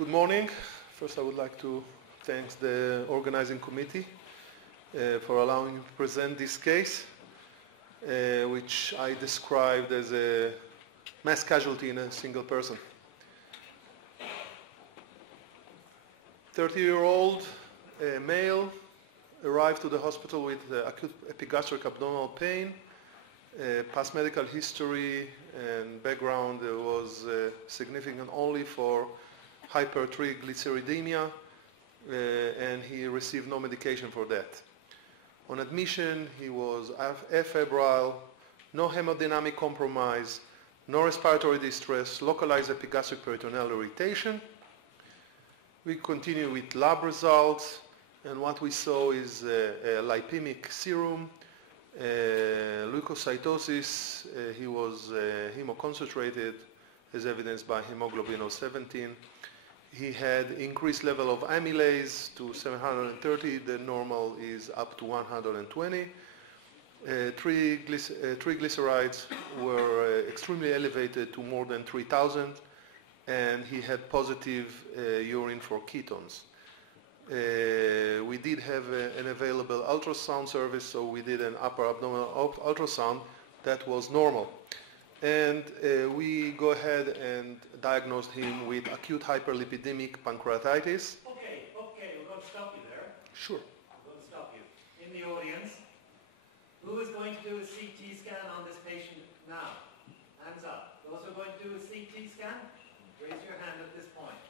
Good morning. First, I would like to thank the organizing committee for allowing me to present this case, which I described as a mass casualty in a single person. 30-year-old male arrived to the hospital with acute epigastric abdominal pain. Past medical history and background was significant only for hypertriglyceridemia, and he received no medication for that. On admission, he was afebrile, no hemodynamic compromise, no respiratory distress, localized epigastric peritoneal irritation. We continue with lab results, and what we saw is a lipemic serum, leukocytosis. He was hemoconcentrated, as evidenced by hemoglobin of 17. He had increased level of amylase to 730. The normal is up to 120. Triglycerides were extremely elevated to more than 3,000, and he had positive urine for ketones. We did have an available ultrasound service, so we did an upper abdominal ultrasound that was normal. And we go ahead and diagnosed him with acute hyperlipidemic pancreatitis. Okay, we're going to stop you there. Sure. We're going to stop you. In the audience, who is going to do a CT scan on this patient now? Hands up. Those who are going to do a CT scan, raise your hand at this point.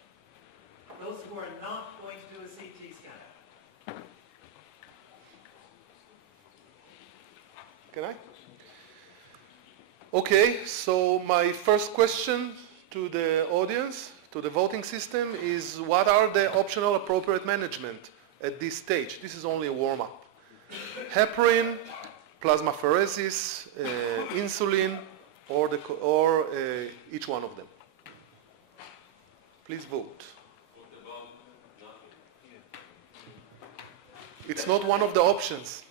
Those who are not going to do a CT scan. Can I? Okay, so my first question to the audience, to the voting system, is what are the optional appropriate management at this stage? This is only a warm-up. Heparin, plasmapheresis, insulin, or each one of them. Please vote. It's not one of the options.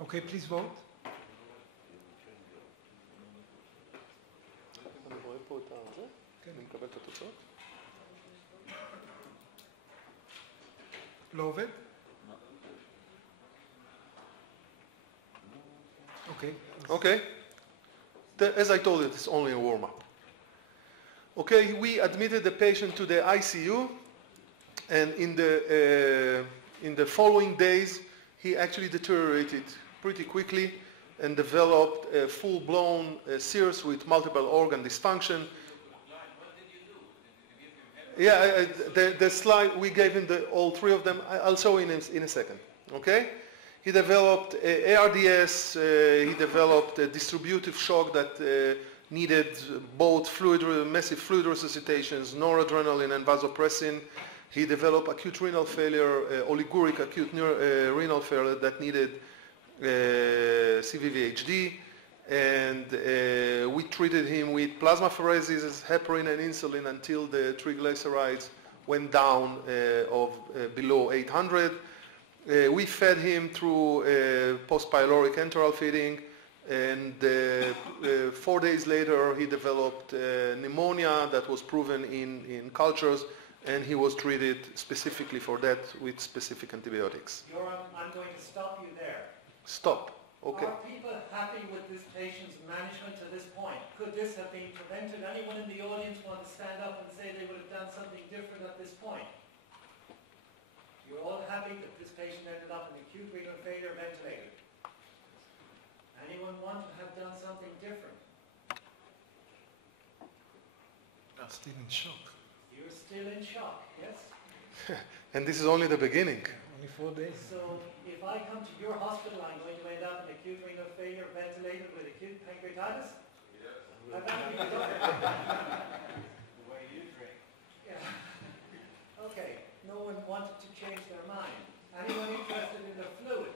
Okay, please vote. לא עובד? Okay. Okay. As I told you, it's only a warm-up. Okay, we admitted the patient to the ICU, and in the following days, he actually deteriorated pretty quickly and developed a full-blown cirrhosis with multiple organ dysfunction. Yeah, the slide, we gave him all three of them. I'll show you in a second, okay? He developed ARDS, he developed a distributive shock that needed both massive fluid resuscitations, noradrenaline and vasopressin. He developed acute renal failure, oliguric acute renal failure that needed CVVHD, and we treated him with plasmapheresis, heparin and insulin until the triglycerides went down of below 800. We fed him through post-pyloric enteral feeding, and 4 days later he developed pneumonia that was proven in cultures, and he was treated specifically for that with specific antibiotics. Yoram, I'm going to stop you there. Stop. Okay. Are people happy with this patient's management to this point? Could this have been prevented? Anyone in the audience want to stand up and say they would have done something different at this point? You're all happy that this patient ended up in acute renal failure ventilated. Anyone want to have done something different? I'm still in shock. You're still in shock, yes? And this is only the beginning. Only 4 days. So if I come to your hospital, I'm going to end up in acute renal failure ventilated with acute pancreatitis? Yes. The way you drink. Yeah. Okay. No one wanted to change their mind. Anyone interested in the fluid?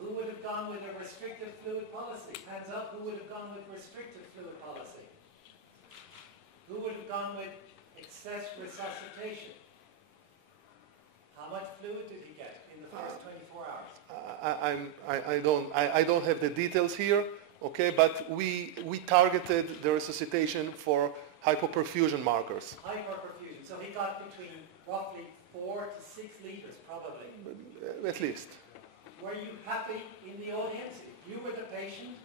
Who would have gone with a restricted fluid policy? Hands up, who would have gone with restricted fluid policy? Who would have gone with excess resuscitation? How much fluid did he get in the first 24 hours? I don't have the details here, okay, but we targeted the resuscitation for hypoperfusion markers. Hyperperfusion. So he got between roughly 4 to 6 liters, probably. At least. Were you happy in the audience? If you were the patient,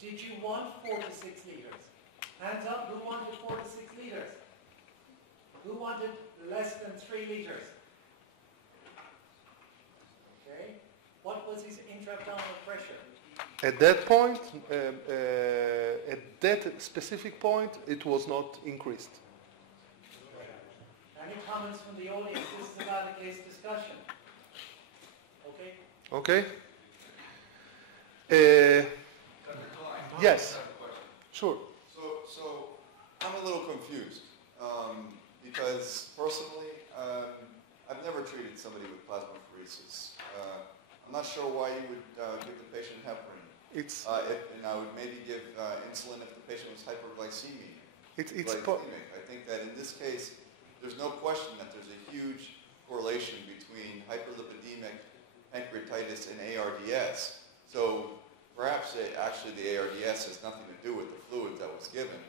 did you want 4 to 6 liters? Hands up, who wanted 4 to 6 liters? Who wanted less than 3 liters? Okay. What was his intra-abdominal pressure? At that point, at that specific point, it was not increased. Any comments from the audience? This is about a case discussion. Okay? Okay? Dr. Klein, Yes. I have a question. Sure. So I'm a little confused because personally, I've never treated somebody with plasmapheresis. I'm not sure why you would give the patient heparin. And I would maybe give insulin if the patient was hyperglycemic. I think that in this case, there's no question that there's a huge correlation between hyperlipidemic pancreatitis and ARDS. So perhaps actually the ARDS has nothing to do with the fluid that was given.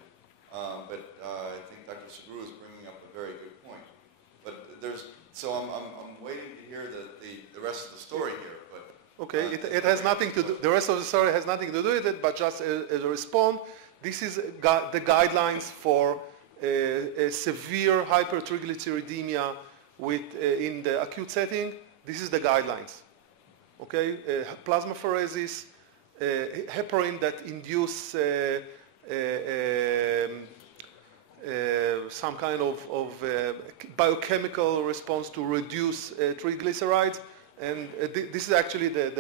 But I think Dr. Segru is bringing up a very good point. But so I'm waiting to hear the rest of the story here. But Okay, it has nothing to do, the rest of the story has nothing to do with it, but just as a response, this is the guidelines for a severe hypertriglyceridemia in the acute setting. This is the guidelines. Okay, plasmapheresis, heparin that induce some kind of biochemical response to reduce triglycerides, and this is actually the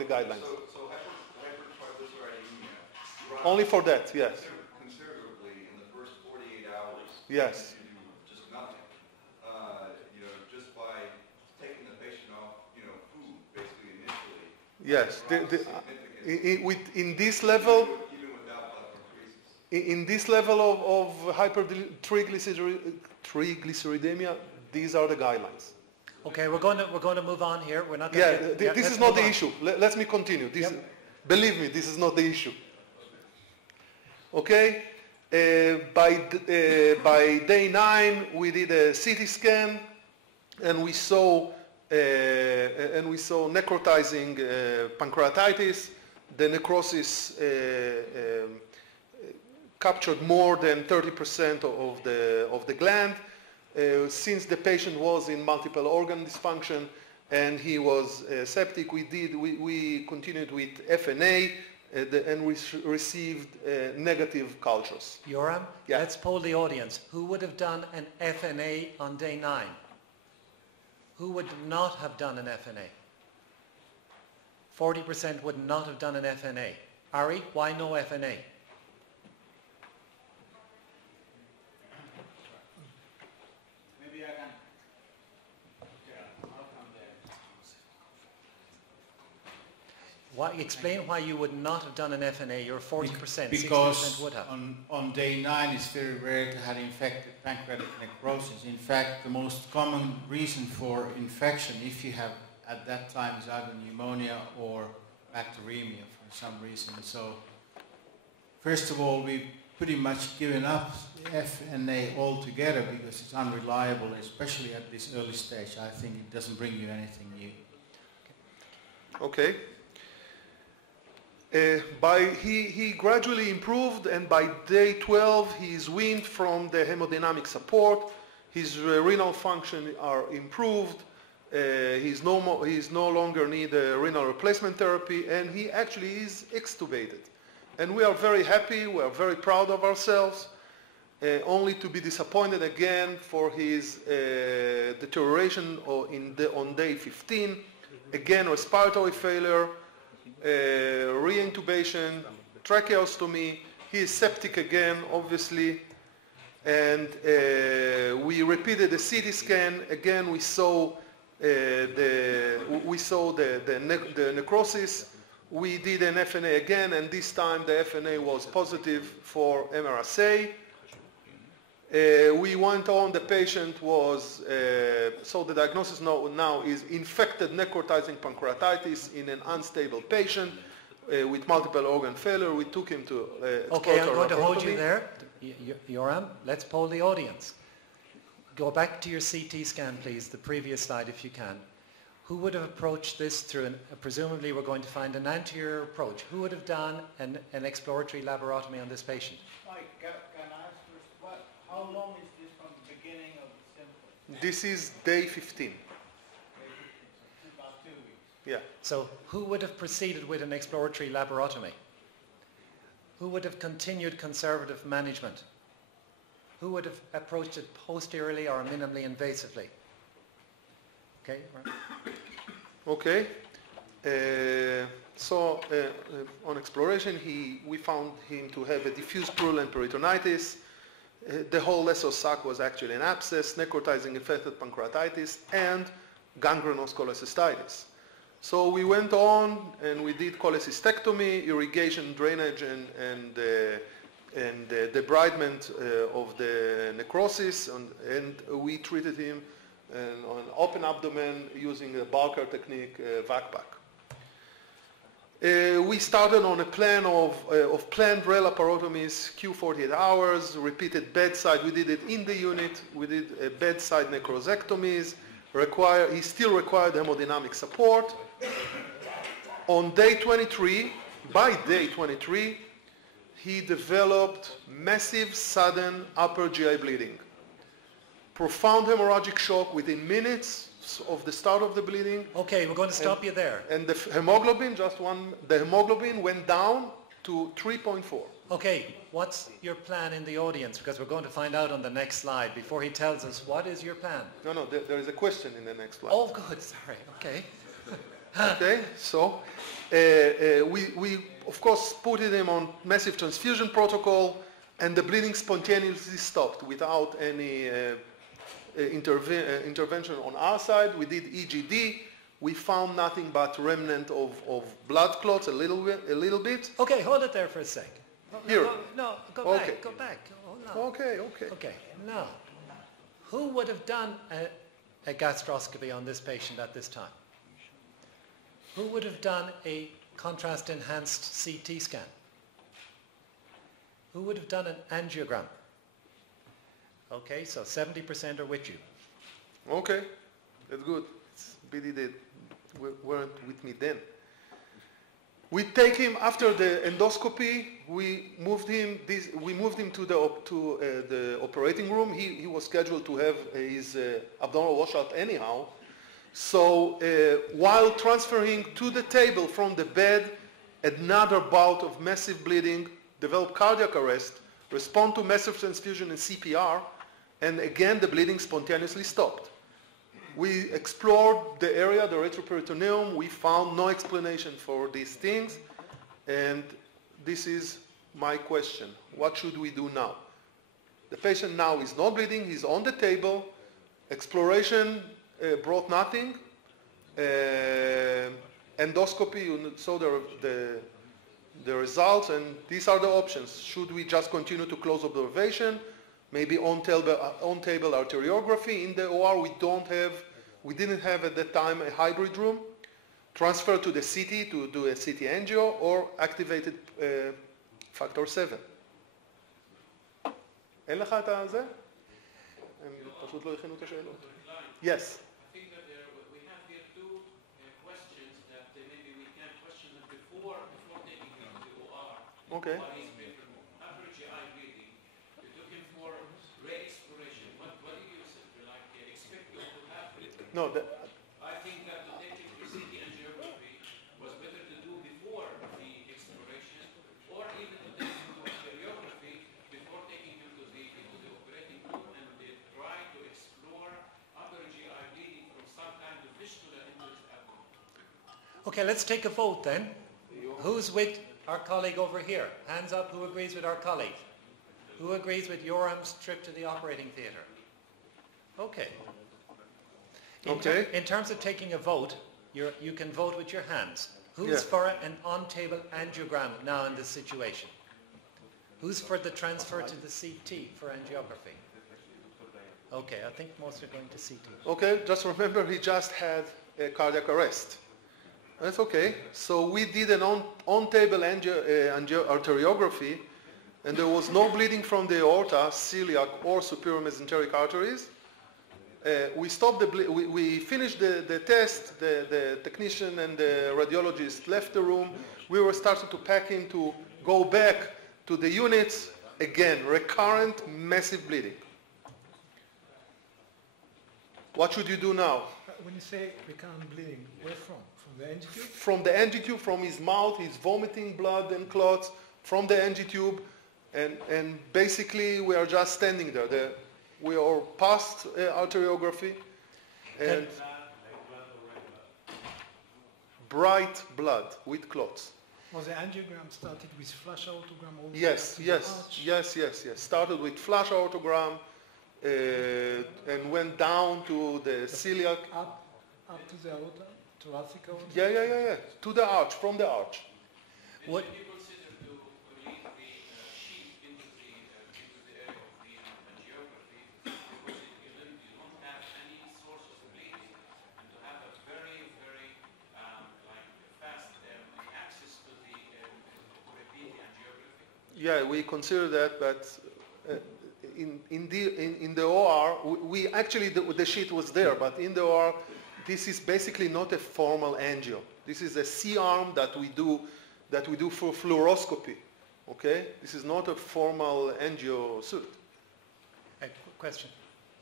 guidelines. So hypertriglyceridemia drops Only for that, yes. considerably in the first 48 hours. Yes. You do just nothing. Just by taking the patient off, food basically initially. Yes. Significant. In this level, Even without plasmapheresis. in this level of hypertriglyceridemia, these are the guidelines. Okay, we're going to move on here. We're not going Yeah, this is not the issue. Let me continue. Believe me, this is not the issue. Okay, by day 9 we did a CT scan, and we saw necrotizing pancreatitis. The necrosis captured more than 30% of the gland. Since the patient was in multiple organ dysfunction and he was septic, we continued with FNA and we received negative cultures. Yoram, Yeah. let's poll the audience. Who would have done an FNA on day 9? Who would not have done an FNA? 40% would not have done an FNA. Ari, why no FNA? Maybe I can. I'll come there. Explain why you would not have done an FNA. You're 40%, Because 60% would have. on day 9 it's very rare to have infected pancreatic necrosis. In fact, the most common reason for infection, if you have at that time, is either pneumonia or bacteremia for some reason. So first of all, we've pretty much given up FNA altogether because it's unreliable, especially at this early stage. I think it doesn't bring you anything new. Okay. He gradually improved, and by day 12 he is weaned from the hemodynamic support. His renal function are improved. He's no longer need renal replacement therapy, and he actually is extubated. And we are very happy. We are very proud of ourselves. Only to be disappointed again for his deterioration on day 15. Again, respiratory failure. Reintubation, tracheostomy. He is septic again, obviously, and we repeated the CT scan. Again, we saw the necrosis. We did an FNA again, and this time the FNA was positive for MRSA. We went on. The patient was so the diagnosis now is infected necrotizing pancreatitis in an unstable patient with multiple organ failure. We took him to Okay, I'm going to hold you there. Yoram, let's poll the audience. Go back to your CT scan, please, the previous slide if you can. Who would have approached this through, presumably we're going to find an anterior approach. Who would have done an exploratory laparotomy on this patient? Mike, can I ask first, how long is this from the beginning of the symptoms? This is day 15. About 2 weeks. Yeah. So who would have proceeded with an exploratory laparotomy? Who would have continued conservative management? Who would have approached it posteriorly or minimally invasively? Okay. Okay. On exploration, we found him to have a diffuse purulent peritonitis. The whole lesser sac was actually an abscess, necrotizing infected pancreatitis, and gangrenous cholecystitis. So we went on and we did cholecystectomy, irrigation, drainage, and debridement of the necrosis, and we treated him on open abdomen using a Barker technique, vac pack. We started on a plan of planned laparotomies, Q48 hours, repeated bedside. We did it in the unit. We did bedside necrosectomies. He still required hemodynamic support. On day 23, by day 23, he developed massive sudden upper GI bleeding. Profound hemorrhagic shock within minutes of the start of the bleeding. Okay, we're going to stop you there. And the hemoglobin, the hemoglobin went down to 3.4. Okay, what's your plan in the audience? Because we're going to find out on the next slide before he tells us what is your plan. No, there is a question in the next slide. Oh, good, sorry, okay. Okay, so we of course put him on massive transfusion protocol, and the bleeding spontaneously stopped without any intervention on our side. We did EGD. We found nothing but remnant of blood clots, a little bit. Okay, hold it there for a sec. Here. Go Okay. back. Oh, no. Okay. Okay, now, who would have done a gastroscopy on this patient at this time? Who would have done a contrast-enhanced CT scan? Who would have done an angiogram? Okay, so 70% are with you. Okay, that's good. It's pity they weren't with me then. We take him after the endoscopy. We moved him to the operating room. He was scheduled to have his abdominal washout anyhow. So while transferring to the table from the bed, another bout of massive bleeding, developed cardiac arrest, respond to massive transfusion and CPR, and again the bleeding spontaneously stopped. We explored the area, the retroperitoneum. We found no explanation for these things, and this is my question. What should we do now? The patient now is not bleeding. He's on the table. Exploration brought nothing. Endoscopy, you saw the results, and these are the options. Should we just continue to close observation? Maybe on-table arteriography in the OR. We didn't have at that time a hybrid room. Transfer to the CT to do a CT angio, or activated factor 7. אין לך את הזה? הם פשוט לא הכינו את השאלות. Yes. I think that we have here two questions that maybe we can question them before taking him to the OR. Okay. What is better? After GI bleeding, you took him for re-exploration. What do you expect him to have? No, I think that to take him to CT angiography was better to do before the exploration, or even to take him to arteriography before taking him to the operating room, and try to explore upper GI bleeding from some kind of fistula into his abdomen. Okay, let's take a vote then. Who's with our colleague over here? Hands up, who agrees with our colleague? Who agrees with Yoram's trip to the operating theatre? Okay. In terms of taking a vote, you can vote with your hands. Who's for an on-table angiogram now in this situation? Who's for the transfer to the CT for angiography? Okay, I think most are going to CT. Okay, just remember he just had a cardiac arrest. That's okay. So we did an on-table arteriography. and there was no bleeding from the aorta, celiac, or superior mesenteric arteries. We stopped we finished the test. The technician and the radiologist left the room. We were starting to pack him to go back to the units. Again, recurrent massive bleeding. What should you do now? When you say recurrent bleeding, where from? From the angitube? From the angitube, from his mouth, he's vomiting blood and clots from the angitube, and basically we are just standing there. We are past arteriography, and bright blood with clots. Was the angiogram started with flash aortogram? All the way Yes, up to the yes, arch? yes. Started with flash aortogram and went down to the celiac. Up to the aorta, thoracic aorta? Yeah. To the arch, from the arch. What? Did you consider to leave the sheet into the area of the angiography because you don't have any source of bleeding, and to have a very, very fast access to repeat the angiography? Yeah, we consider that, but in the OR, we actually the sheet was there, but in the OR, this is basically not a formal angio. This is a C-arm that we do for fluoroscopy. Okay, this is not a formal angio suit. Question.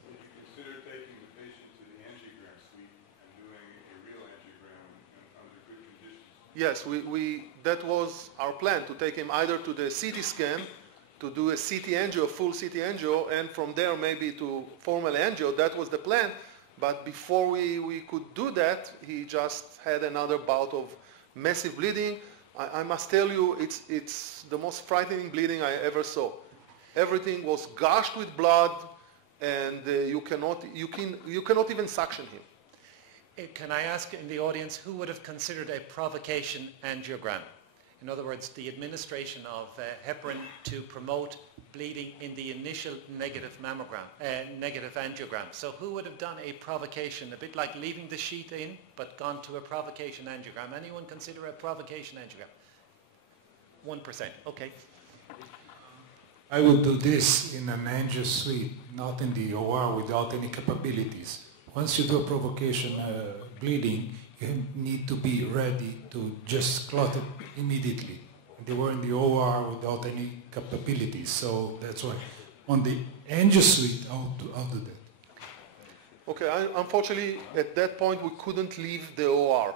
Would you consider taking the patient to the angiogram suite and doing a real angiogram under good conditions? Yes, that was our plan, to take him either to the CT scan, to do a CT angio, full CT angio, and from there maybe to formal angio. That was the plan. But before we could do that, he just had another bout of massive bleeding. I must tell you, it's the most frightening bleeding I ever saw. Everything was gushed with blood, and you cannot even suction him. Can I ask in the audience who would have considered a provocation angiogram? In other words, the administration of heparin to promote bleeding in the initial negative angiogram. So who would have done a provocation, a bit like leaving the sheet in, but gone to a provocation angiogram? Anyone consider a provocation angiogram? 1%, okay. I would do this in an angio suite, not in the OR without any capabilities. Once you do a provocation bleeding, you need to be ready to just clot it immediately. They were in the OR without any capabilities, so that's why. On the angio suite, I'll do that. Okay, unfortunately, at that point, we couldn't leave the OR.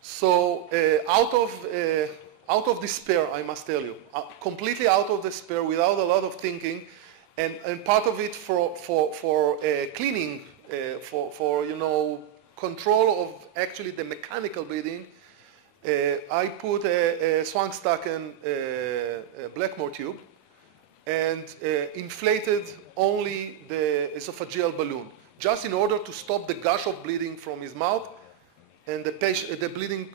So out of despair, I must tell you, completely out of despair, without a lot of thinking, and part of it for cleaning, for control of actually the mechanical bleeding, I put a Swank-Stacken Blackmore tube and inflated only the esophageal balloon, just in order to stop the gush of bleeding from his mouth, and the bleeding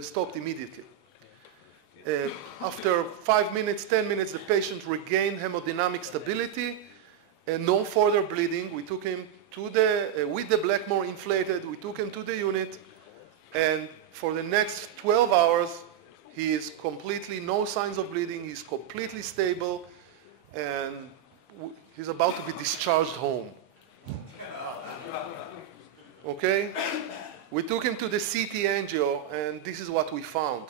stopped immediately. After 5 minutes, 10 minutes, the patient regained hemodynamic stability and no further bleeding. We took him to with the Blackmore inflated, we took him to the unit, and for the next 12 hours, he is completely, no signs of bleeding, he's completely stable, and he's about to be discharged home. Okay? We took him to the CT angio, and this is what we found.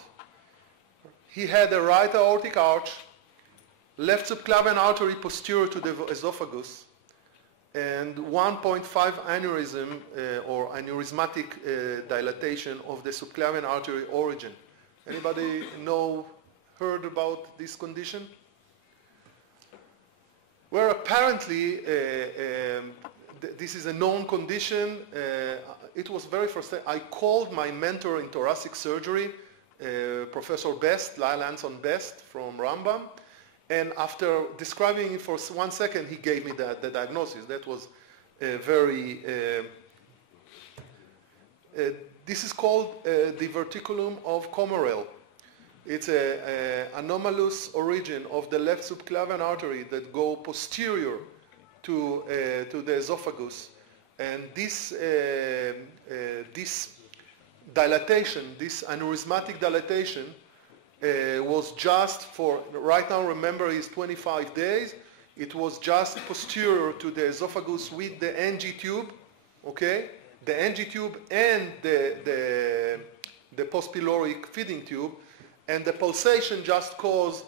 He had a right aortic arch, left subclavian artery posterior to the esophagus, and 1.5 aneurysm or aneurysmatic dilatation of the subclavian artery origin. Anybody heard about this condition? Where apparently this is a known condition. It was very frustrating. I called my mentor in thoracic surgery, Professor Best, Lyle Anson Best from Rambam, and after describing it for 1 second, he gave me the diagnosis. That was very... this is called the verticulum of Comorel. It's an anomalous origin of the left subclavian artery that go posterior to the esophagus. And this dilatation, this aneurysmatic dilatation, was just for, right now remember is 25 days. It was just posterior to the esophagus with the NG tube, okay? The NG tube and the post-pyloric feeding tube, and the pulsation just caused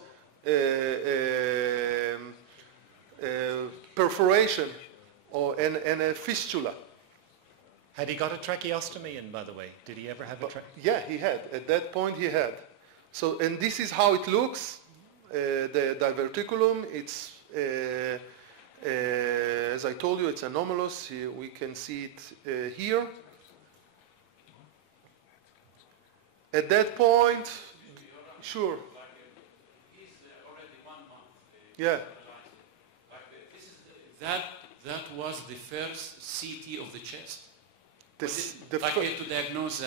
perforation and a fistula. Had he got a tracheostomy in, by the way? Did he ever have a Yeah, he had. At that point, he had. So, and this is how it looks. The diverticulum, it's, as I told you, it's anomalous. Here, we can see it here. At that point, sure. He's already 1 month. Yeah. That was the first CT of the chest? The to diagnose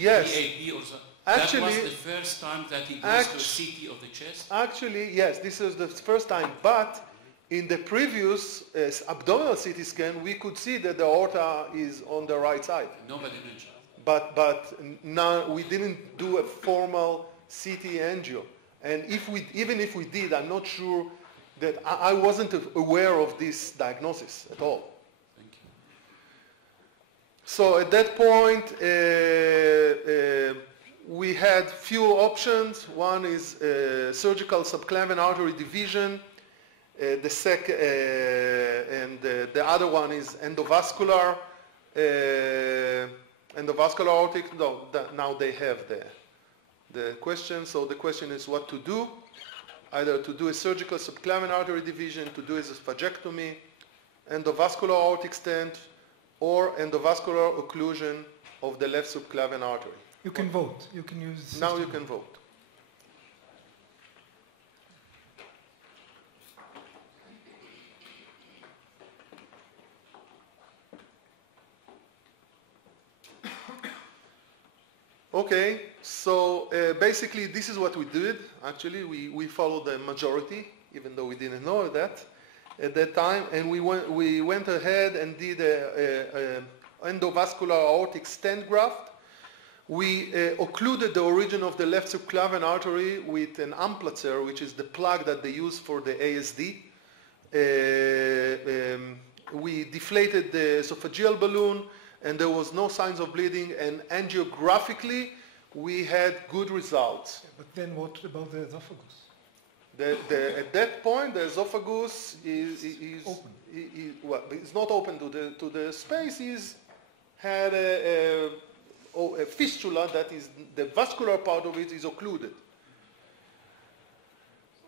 yes. PAP or so? Actually, that was the first time that he goes to a CT of the chest? Actually, yes, this is the first time, but in the previous abdominal CT scan, we could see that the aorta is on the right side. Nobody mentioned. But now we didn't do a formal CT angio. And even if we did, I'm not sure that I wasn't aware of this diagnosis at all. Thank you. So at that point, we had few options. One is surgical subclavian artery division. And the other one is endovascular. Endovascular aortic. No, now they have the question. So the question is what to do. Either to do a surgical subclavian artery division, to do a esophagectomy, endovascular aortic stent, or endovascular occlusion of the left subclavian artery. You can vote. You can use the system. Now you can vote. Okay, so basically this is what we did. Actually, we followed the majority, even though we didn't know that at that time, and we went ahead and did a endovascular aortic stent graft. We occluded the origin of the left subclavian artery with an Amplacer, which is the plug that they use for the ASD. We deflated the esophageal balloon, and there was no signs of bleeding, and angiographically, we had good results. But then what about the esophagus? At that point, the esophagus is open. Well, it's not open to the space. He's had a fistula that is, the vascular part of it is occluded.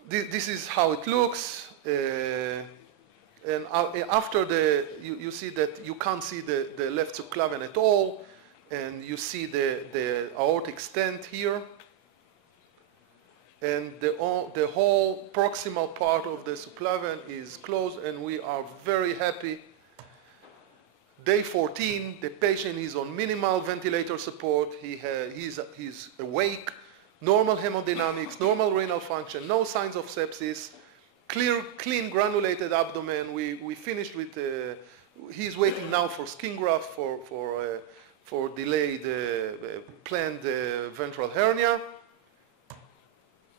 This is how it looks. And after you see that you can't see the left subclavian at all, and you see the aortic stent here, and the whole proximal part of the subclavian is closed, and we are very happy. Day 14, the patient is on minimal ventilator support. He's awake, normal hemodynamics, normal renal function, no signs of sepsis. Clean granulated abdomen. We finished with. He's waiting now for skin graft for delayed planned ventral hernia.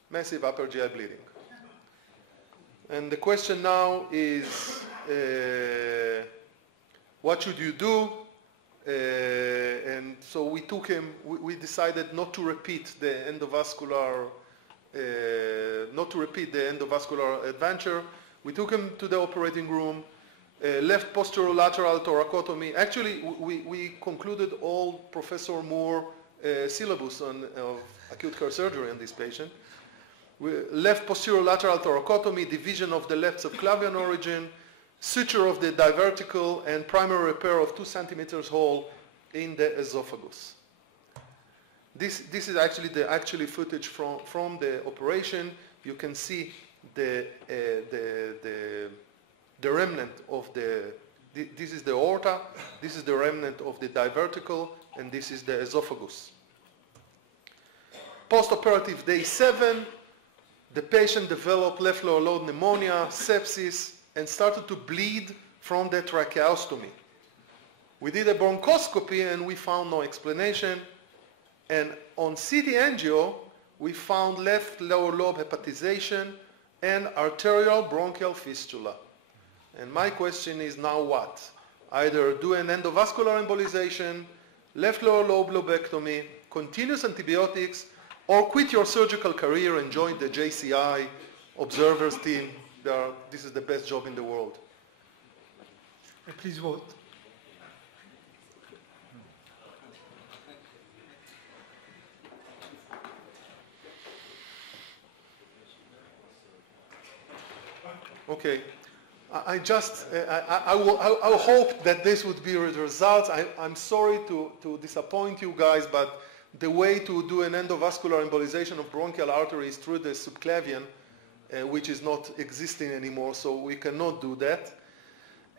Massive upper GI bleeding. And the question now is, what should you do? And so we took him. We decided not to repeat the endovascular. Not to repeat the endovascular adventure. We took him to the operating room, left posterolateral thoracotomy. Actually, we concluded all Professor Moore syllabus of acute care surgery on this patient. We left posterolateral thoracotomy, division of the left subclavian origin, suture of the diverticle, and primary repair of 2 centimeters hole in the esophagus. This is actually the footage from the operation. You can see the remnant of this is the aorta, this is the remnant of the diverticle, and this is the esophagus. Post-operative day 7, the patient developed left lower lobe pneumonia, sepsis, and started to bleed from the tracheostomy. We did a bronchoscopy and we found no explanation. And on CT angio, we found left lower lobe hepatization and arterial bronchial fistula. And my question is now what? Either do an endovascular embolization, left lower lobe lobectomy, continuous antibiotics, or quit your surgical career and join the JCI observers team. This is the best job in the world. Please vote. Okay. I hope that this would be the results. I'm sorry to disappoint you guys, but the way to do an endovascular embolization of bronchial artery is through the subclavian, which is not existing anymore, so we cannot do that.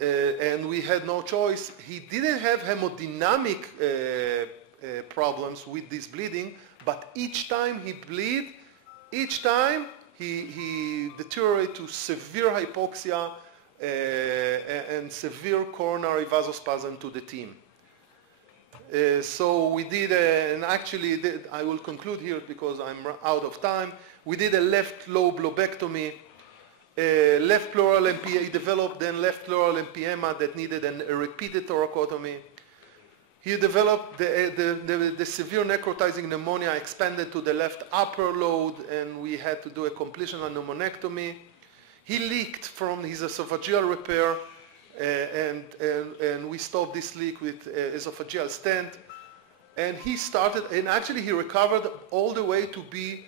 And we had no choice. He didn't have hemodynamic problems with this bleeding, but each time he bleed, each time he deteriorated to severe hypoxia and severe coronary vasospasm to the team. So we did, and actually I will conclude here because I'm out of time. We did a left lobe lobectomy, left pleural empyema. He developed then left pleural empyema that needed a repeated thoracotomy. He developed the severe necrotizing pneumonia expanded to the left upper lobe, and we had to do a completional pneumonectomy. He leaked from his esophageal repair, and we stopped this leak with esophageal stent. And he started, and actually he recovered all the way to be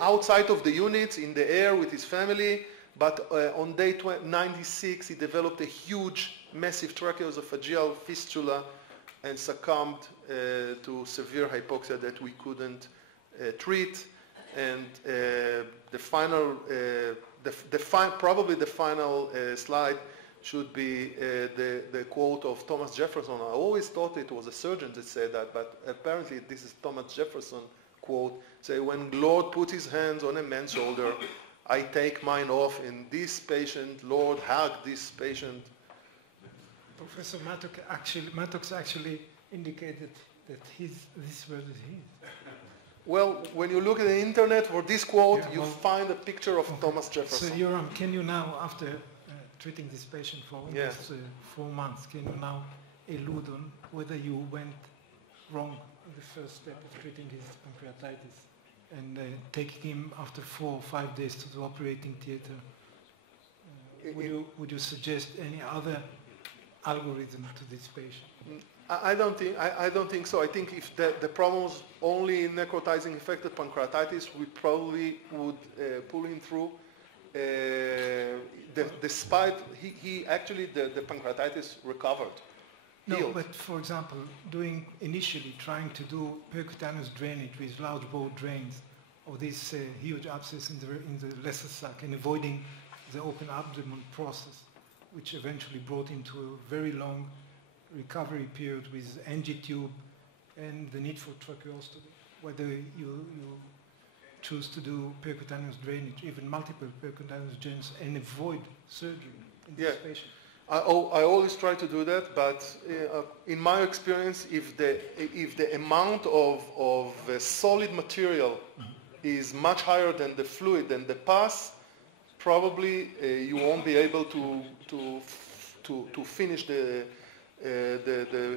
outside of the units in the air with his family. But on day 96, he developed a huge, massive tracheoesophageal fistula and succumbed to severe hypoxia that we couldn't treat. And the final, probably the final slide should be the quote of Thomas Jefferson. I always thought it was a surgeon that said that, but apparently this is Thomas Jefferson quote. Say, when Lord puts his hands on a man's shoulder, I take mine off. In this patient, Lord, hug this patient. Professor Mattox actually indicated that this was his. Well, when you look at the internet for this quote, Yeah, you well, find a picture of Thomas Jefferson. So Yoram, can you now, after treating this patient for almost 4 months, can you now elude on whether you went wrong in the first step of treating his pancreatitis and taking him after 4 or 5 days to the operating theater? Would you suggest any other algorithm to this patient? I don't think so. I think if the problem was only necrotizing infected pancreatitis, we probably would pull him through. Despite he actually the pancreatitis recovered. No, healed. but for example, initially trying to do percutaneous drainage with large bore drains or this huge abscess in the lesser sac and avoiding the open abdomen process, which eventually brought him to a very long recovery period with NG tube and the need for tracheostomy. Whether you choose to do percutaneous drainage, even multiple percutaneous drains, and avoid surgery in this patient. I always try to do that, but in my experience, if the amount of solid material is much higher than the fluid, than the pus, probably you won't be able to finish the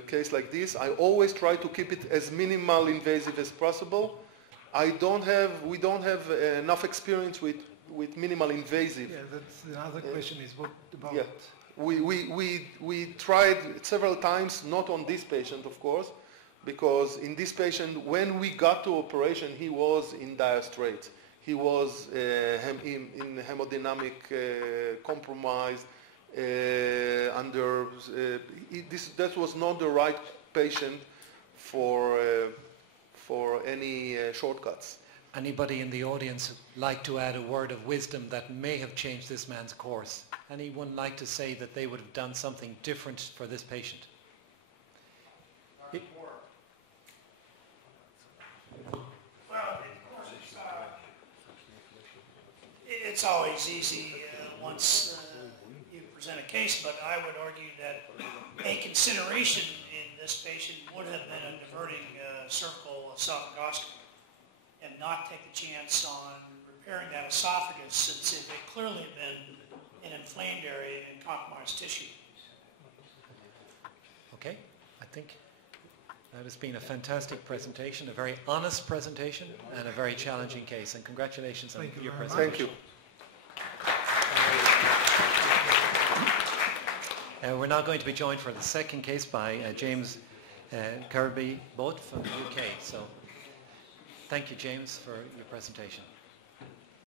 case like this. I always try to keep it as minimal invasive as possible. We don't have enough experience with minimal invasive. Yeah, that's another question is what about... Yeah. We tried several times, not on this patient, of course, because in this patient, when we got to operation, he was in dire straits. He was in hemodynamic compromise. That was not the right patient for any shortcuts. Anybody in the audience like to add a word of wisdom that may have changed this man's course? Anyone like to say that they would have done something different for this patient? Well, of course, it's always easy once you present a case, but I would argue that a consideration in this patient would have been a diverting cervical esophagoscopy. and not take the chance on repairing that esophagus, since it had clearly been an inflamed area and compromised tissue. Okay, I think that has been a fantastic presentation, a very honest presentation, and a very challenging case. And congratulations on your presentation. Thank you. We're now going to be joined for the second case by James Kirby, both from the UK. So thank you, James, for your presentation.